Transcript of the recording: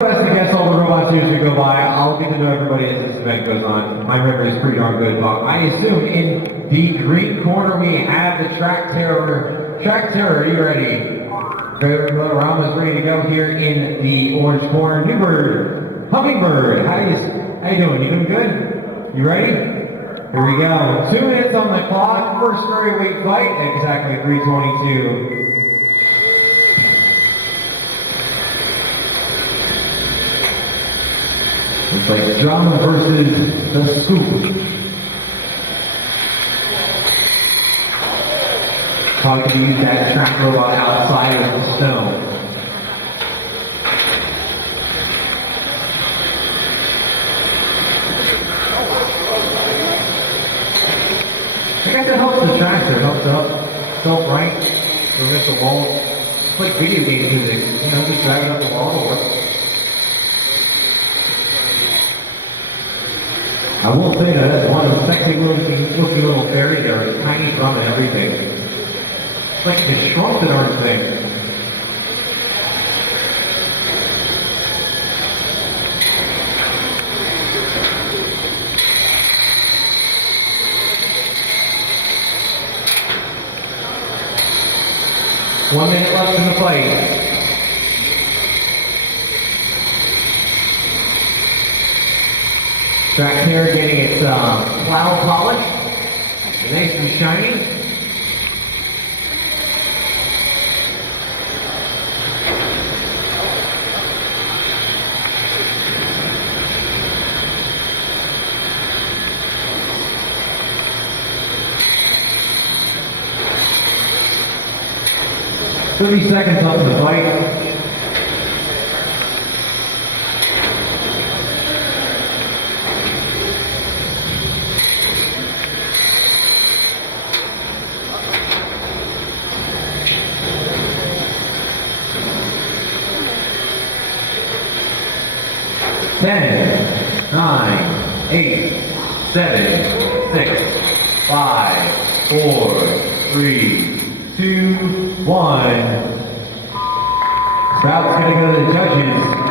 Best to guess all the robots as we go by. I'll get to know everybody as this event goes on. My memory is pretty darn good, but I assume in the green corner we have the Track Terror. Track Terror, are you ready? Motorama is ready to go here in the orange corner. Newbird, Hummingbird, how you doing? You doing good? You ready? Here we go. 2 minutes on the clock. First Fairyweight fight at exactly 3:22. Looks like Drama versus the Scoop. Probably to use that track robot outside of the stone. I guess it helps the tractor, it helps up, tilt right, remove the wall. It's like video game music, you know, just driving up the wall to work. I will say that that's one of the sexy looking little fairy there, a tiny drum and everything. It's like it shrunk the darn thing. One minute left in the fight. Track Terror getting its cloud polish, nice and shiny. "30 seconds left in the fight. Ten, 9, 8, 7, 6, 5, 4, 3, 2, 1. Crowd's gonna go to the judges.